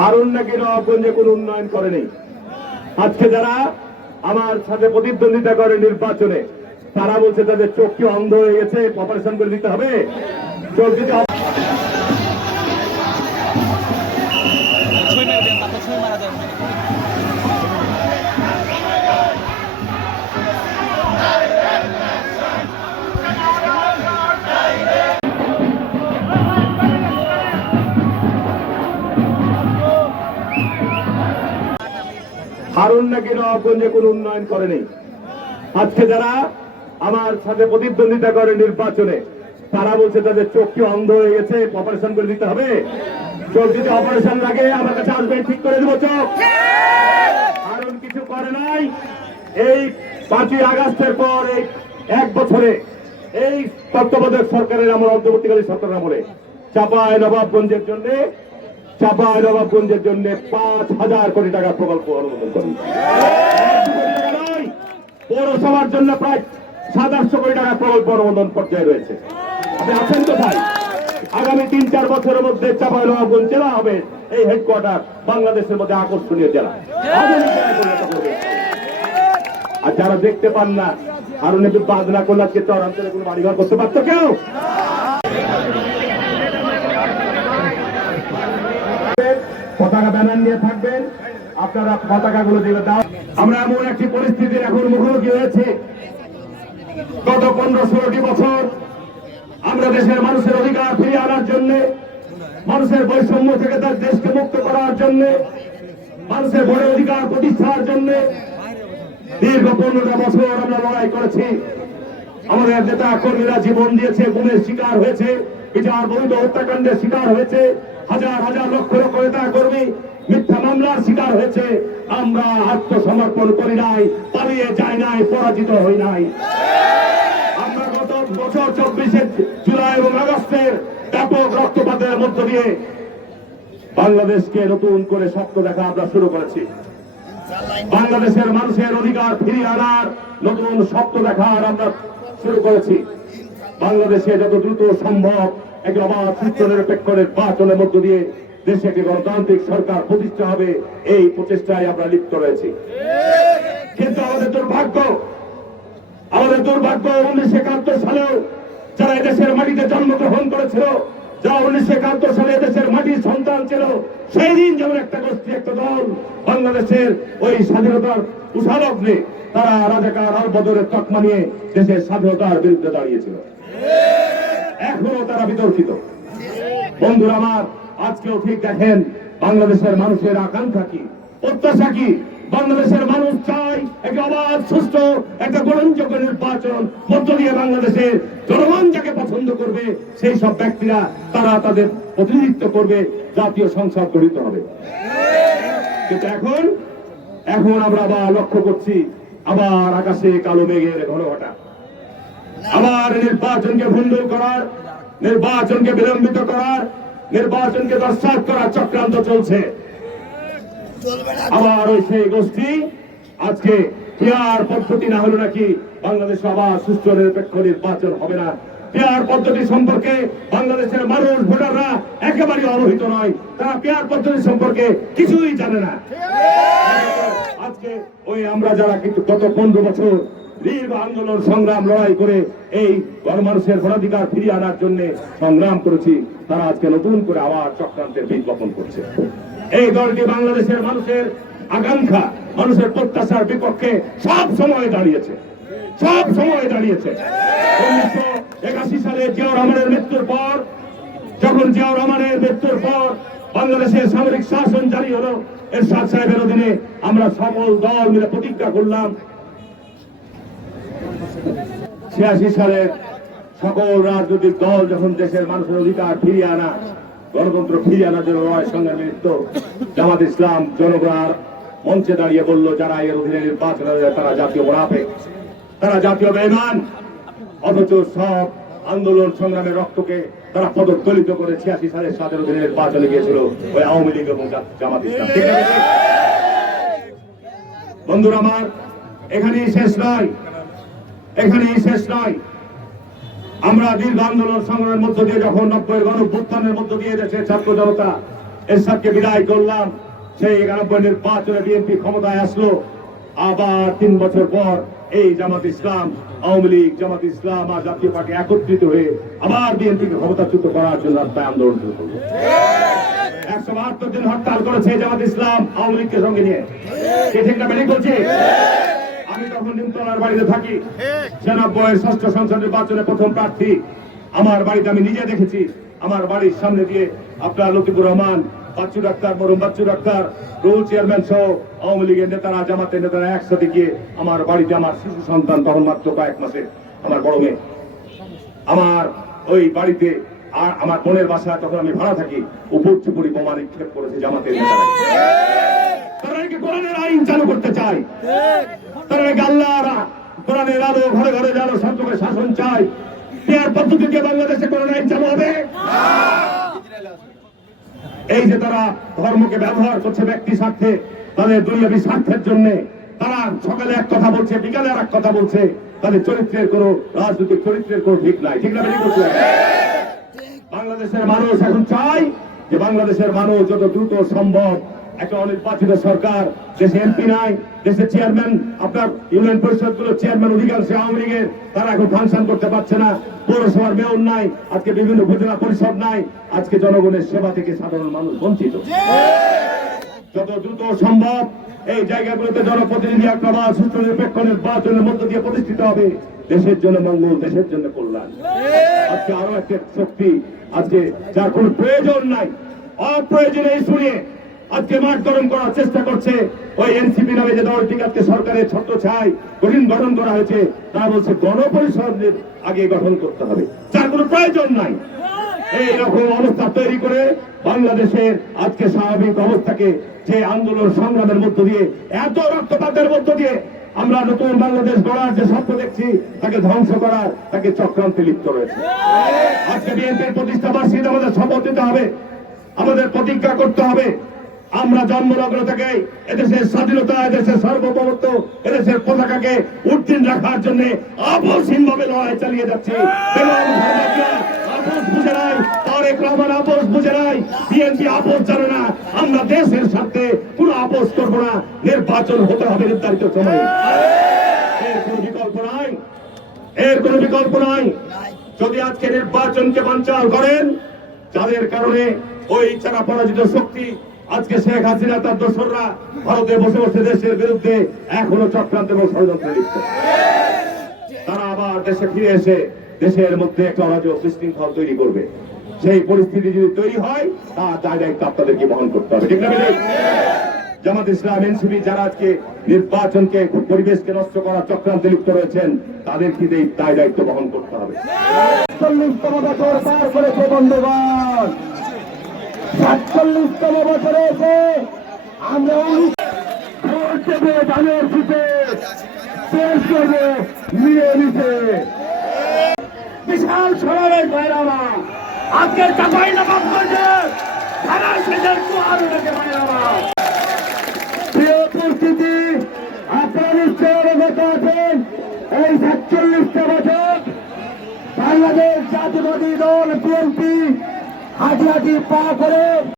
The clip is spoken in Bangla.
হারুন নাকি নবাবগঞ্জে কোনো উন্নয়ন করেনি আজকে যারা আমার সাথে প্রতিদ্বন্দ্বিতা করে নির্বাচনে, তারা বলছে তাদের চোখ কি অন্ধ হয়ে গেছে অপারেশন করে দিতে হবে। চোখ দিতে হবে হারুন নাকি নবাবগঞ্জে কোনো উন্নয়ন করেনি। আজকে যারা আমার সাথে প্রতিদ্বন্দ্বিতা করে নির্বাচনে, তারা বলছে তাদের চোখ কি অন্ধ হয়ে গেছে অপারেশন করে দিতে হবে। চোখ যদি অপারেশন লাগে, আমার কাছে আসবেন ঠিক করে দেবো চোখ। হারুন কিছু করে নাই। এই পাঁচই আগস্টের পর এই এক বছরে এই তত্ত্বাবধায়ক সরকারের আমার অন্তর্বর্তীকালীন সরকারের আমলে, চাপায় নবাবগঞ্জের জন্য চাপায় নবাবগঞ্জের জন্য পাঁচ হাজার কোটি টাকা প্রকল্প অনুমোদন করি। পৌরসভার জন্য প্রায় সাতাশশো কোটি টাকা প্রকল্প অনুমোদন পর্যায়ে রয়েছে। আপনি আছেন কোথায়? আগামী তিন, চার বছরের মধ্যে চাপাই নবাবগঞ্জ জেলা হবে এই হেডকোয়ার্টার বাংলাদেশের মধ্যে আকর্ষণীয় জেলা। আর যারা দেখতে পান না, হারুন একটু বাদ না করলে আজকে চরাঞ্চলে কোনো বাড়িঘর করতে পারতো কেউ? পতাকা ব্যানার নিয়ে থাকবেন। আপনারা পতাকা গুলো দিবে দাও। আমরা এমন একটি পরিস্থিতির এখন মুখোমুখি হয়েছে। গত পনেরো ষোলোটি বছর আমরা দেশের মানুষের অধিকার ফিরিয়ে আনার জন্য, মানুষের বৈষম্য থেকে তার দেশকে মুক্ত করার জন্য, মানুষের ভোটের অধিকার প্রতিষ্ঠার জন্য দীর্ঘ পনেরোটা বছর আমরা লড়াই করেছি। আমাদের নেতা কর্মীরা জীবন দিয়েছে, গুণের শিকার হয়েছে, বিচার বৈধ হত্যাকাণ্ডের শিকার হয়েছে। হাজার হাজার লক্ষ লক্ষ নেতা কর্মী মিথ্যা মামলার শিকার হয়েছে। আমরা আত্মসমর্পণ করি নাই, পালিয়ে যাই নাই, পরাজিত হই নাই। আমরা গত বছর চব্বিশে জুলাই এবং আগস্টের ব্যাপক রক্তপাতের মধ্য দিয়ে বাংলাদেশকে নতুন করে স্বপ্ন দেখা আমরা শুরু করেছি। বাংলাদেশের মানুষের অধিকার ফিরিয়ে আনার নতুন স্বপ্ন দেখার আমরা শুরু করেছি। বাংলাদেশে যত দ্রুত সম্ভব একটি অবাধ নিরপেক্ষ নির্বাচনের মধ্য দিয়ে দেশে একটি গণতান্ত্রিক সরকার প্রতিষ্ঠা হবে, এই প্রচেষ্টায় আমরা লিপ্ত রয়েছি। কিন্তু আমাদের দুর্ভাগ্য আমাদের দুর্ভাগ্য উনিশশো একাত্তর সালেও যারা এদেশের মাটিতে জন্মগ্রহণ করেছিল, যারা উনিশশো একাত্তর সালে এদেশের মাটির সন্তান ছিল, সেই দিন যেমন একটা গোষ্ঠী, একটা দল বাংলাদেশের ওই স্বাধীনতার উষালগ্নে তারা রাজাকার আল বদরের তকমা নিয়ে দেশের স্বাধীনতার বিরুদ্ধে দাঁড়িয়েছিল। এখনও তারা বিতর্কিত। বন্ধুরা আমার, আজকেও ঠিক দেখেন, বাংলাদেশের মানুষের আকাঙ্ক্ষা কি? প্রত্যাশা কি? বাংলাদেশের মানুষ চায় একটা অবাধ, সুস্থ, একটা গ্রহণযোগ্য নির্বাচন মধ্য দিয়ে বাংলাদেশের জনগণ যাকে পছন্দ করবে, সেই সব ব্যক্তিরা, তারা তাদের প্রতিনিধিত্ব করবে, জাতীয় সংসদ গঠিত হবে। কিন্তু এখন এখন আমরা আবার লক্ষ্য করছি, আবার আকাশে কালো মেঘের ঘন ঘটা আবার নির্বাচনকে ভণ্ডুল করার নির্বাচনকে বিলম্বিত করার নির্বাচনকে দর্শাত করার চক্রান্ত চলছে। আবার ওই সেই গোষ্ঠী আজকে পেয়ার পদ্ধতি না হলো নাকি বাংলাদেশে আবার সুস্থ নিরপেক্ষ নির্বাচন হবে না। পেয়ার পদ্ধতি সম্পর্কে বাংলাদেশের মানুষ ভোটাররা একেবারে অবহিত নয়। তারা পেয়ার পদ্ধতি সম্পর্কে কিছুই জানে না। আজকে ওই আমরা যারা কিন্তু গত পনেরো বছর দীর্ঘ আন্দোলন, সংগ্রাম, লড়াই করে এই গণমানুষের ভোটাধিকার ফিরিয়ে আনার জন্য সংগ্রাম করেছি। তারা আজকে নতুন করে আবার চক্রান্তের বীজ বপন করছে। এই দলটি বাংলাদেশের মানুষের আকাঙ্ক্ষা, মানুষের প্রত্যাশার বিপক্ষে সব সময় দাঁড়িয়েছে। সব সময় দাঁড়িয়েছে। উনিশশো একাশি সালে জিয়াউর রহমানের মৃত্যুর পর, যখন জিয়াউর রহমানের মৃত্যুর পর বাংলাদেশের সামরিক শাসন জারি হলো এর সাত সাহেবের অধীনে আমরা সকল দল মিলে প্রতিজ্ঞা করলাম ছিয়াশি সালের সকল রাজনৈতিক দল যখন দেশের মানুষের অধিকার ফিরিয়ে আনা, গণতন্ত্র ফিরিয়ে আনার জন্য লড়াই সংগ্রামে লিপ্ত, জামাত ইসলাম জনগণার মঞ্চে দাঁড়িয়ে বলল, যারা এর অধীনে নির্বাচন তারা জাতীয় মোনাফেক, তারা জাতীয় বেমান অথচ সব আন্দোলন সংগ্রামের রক্তকে তারা পদদলিত করে ছিয়াশি সালের সাতের অধীনে নির্বাচনে গিয়েছিল ওই আওয়ামী লীগ এবং জামাত ইসলাম? বন্ধুরা আমার, এখানেই শেষ নয় এখানেই শেষ নয়। আমরা দীর্ঘ আন্দোলন সংগ্রামের মধ্য দিয়ে যখন নব্বই গণ মধ্য দিয়ে দেশের ছাত্র জনতা এরশাদকে বিদায় করলাম, সেই একানব্বই নির্বাচনে বিএনপি ক্ষমতায় আসলো। আবার তিন বছর পর এই জামাত ইসলাম, আওয়ামী লীগ, জামাত ইসলাম আর জাতীয় পার্টি একত্রিত হয়ে আবার বিএনপিকে ক্ষমতাচ্যুত করার জন্য রাস্তায় আন্দোলন শুরু করল। একশো বাহাত্তর দিন হরতাল করেছে জামাত ইসলাম, আওয়ামী লীগকে সঙ্গে নিয়ে। ঠিক না বলছি? আমি তখন নিমতলার বাড়িতে থাকি সেনাব্বইয়ের ষষ্ঠ সংসদ নির্বাচনে প্রথম প্রার্থী, আমার বাড়িতে আমি নিজে দেখেছি, আমার বাড়ির সামনে দিয়ে আপনার লতিফুর রহমান, বাচ্চু ডাক্তার, মরুম বাচ্চু ডাক্তার, রুল চেয়ারম্যান সহ আওয়ামী লীগের নেতারা, জামাতের নেতারা একসাথে গিয়ে আমার বাড়িতে আমার শিশু সন্তান তখন মাত্র কয়েক মাসে, আমার বড় মেয়ে। আমার ওই বাড়িতে আর আমার বোনের বাসা তখন আমি ভাড়া থাকি, উপর চুপুরি বোমা নিক্ষেপ করেছে জামাতের তারা নাকি কোরআনের আইন চালু করতে চায়। তারা নাকি আল্লাহর কোরআনের আলো ঘরে ঘরে সবচেয়ে শাসন চায়। পদ্ধতিতে বাংলাদেশে কোরআন আইন চালু হবে? এই যে তারা ধর্মকে ব্যবহার করছে ব্যক্তি স্বার্থে, তাদের দুনিয়াবি স্বার্থের জন্য, তারা সকালে এক কথা বলছে, বিকালে আর এক কথা বলছে, তাদের চরিত্রের কোনো রাজনৈতিক চরিত্রের কোনো ঠিক নাই। ঠিক না। বাংলাদেশের মানুষ এখন চায় যে বাংলাদেশের মানুষ যত দ্রুত সম্ভব একটা অনির্বাচিত সরকার, দেশে এমপি নাই দেশের চেয়ারম্যান আপনার ইউনিয়ন পরিষদগুলো চেয়ারম্যান অধিকাংশ আওয়ামী লীগের, তারা এখন ফাংশন করতে পারছে না, পৌরসভার মেয়র নাই, আজকে বিভিন্ন উপজেলা পরিষদ নাই, আজকে জনগণের সেবা থেকে সাধারণ মানুষ বঞ্চিত। যত দ্রুত সম্ভব এই জায়গাগুলোতে জনপ্রতিনিধি একটা বা সুস্থ নিরপেক্ষ নির্বাচনের মধ্য দিয়ে প্রতিষ্ঠিত হবে। দেশের জন্য মঙ্গল, দেশের জন্য কল্যাণ। আজকে আরও একটা শক্তি, আজকে যার কোনো প্রয়োজন নাই অপ্রয়োজনে ইস্যু নিয়ে আজকে মাঠ গরম করার চেষ্টা করছে। ওই এনসিপি নামে যে দলটি আজকে সরকারের ছত্র ছাই কঠিন গঠন করা হয়েছে, তারা বলছে গণপরিষদের আগে গঠন করতে হবে। যার কোনো প্রয়োজন নাই। এই রকম অবস্থা তৈরি করে বাংলাদেশের আজকে স্বাভাবিক অবস্থাকে যে আন্দোলন সংগ্রামের মধ্য দিয়ে, এত রক্তপাতের মধ্য দিয়ে আমরা নতুন বাংলাদেশ গড়ার যে স্বপ্ন দেখছি, তাকে ধ্বংস করার তাকে চক্রান্তে লিপ্ত রয়েছে। আজকে বিএনপির প্রতিষ্ঠা বার্ষিকী আমাদের শপথ নিতে হবে, আমাদের প্রতিজ্ঞা করতে হবে। আমরা জন্মলগ্ন থেকে এদেশের স্বাধীনতা, এদেশের সার্বভৌমত্ব, এদেশের পতাকাকে উত্তীর্ণ রাখার জন্য আপসহীন ভাবে লড়াই চালিয়ে যাচ্ছি। আপোষ বুঝে নাই, তারেক রহমান আপোষ বুঝে নাই, বিএনপি আপোষ জানে না। আমরা দেশের স্বার্থে কোনো আপোষ করব না। নির্বাচন হতে হবে নির্ধারিত সময়ে। এর কোনো বিকল্প নাই। এর কোনো বিকল্প নাই। যদি আজকে নির্বাচনকে বাঞ্চাল করেন, যাদের কারণে ওই ছাড়া পরাজিত শক্তি আজকে শেখ হাসিনা, তার দোসররা ভারতে বসে বসে দেশের বিরুদ্ধে এখনও চক্রান্ত এবং ষড়যন্ত্রে তারা আবার দেশে ফিরে এসে দেশের মধ্যে একটা অরাজক বিশৃঙ্খল তৈরি করবে। সেই পরিস্থিতি যদি তৈরি হয় তার দায় দায়িত্ব আপনাদেরকে বহন করতে হবে। ঠিক না জামাত ইসলাম, এনসিপি যারা আজকে নির্বাচনকে, পরিবেশকে নষ্ট করার চক্রান্তে লিপ্ত রয়েছেন, তাদেরকে এই দায় দায়িত্ব বহন করতে হবে। সাতচল্লিশতম বছর পার করেছে বন্ধুগণ। সাতচল্লিশতম এসে আমরা দেবো ধানের শেষ করব বিশাল সরাবের বাইরামা আজকের চাপাই করছে ধানের শীতের কুয়ার উঠেছে প্রিয় উপস্থিতি, আপনারা নিশ্চয় অবগত আছেন, এই সাতচল্লিশটা বছর বাংলাদেশ জাতীয়বাদী দল বিএনপি হাঁটি হাঁটি পা করে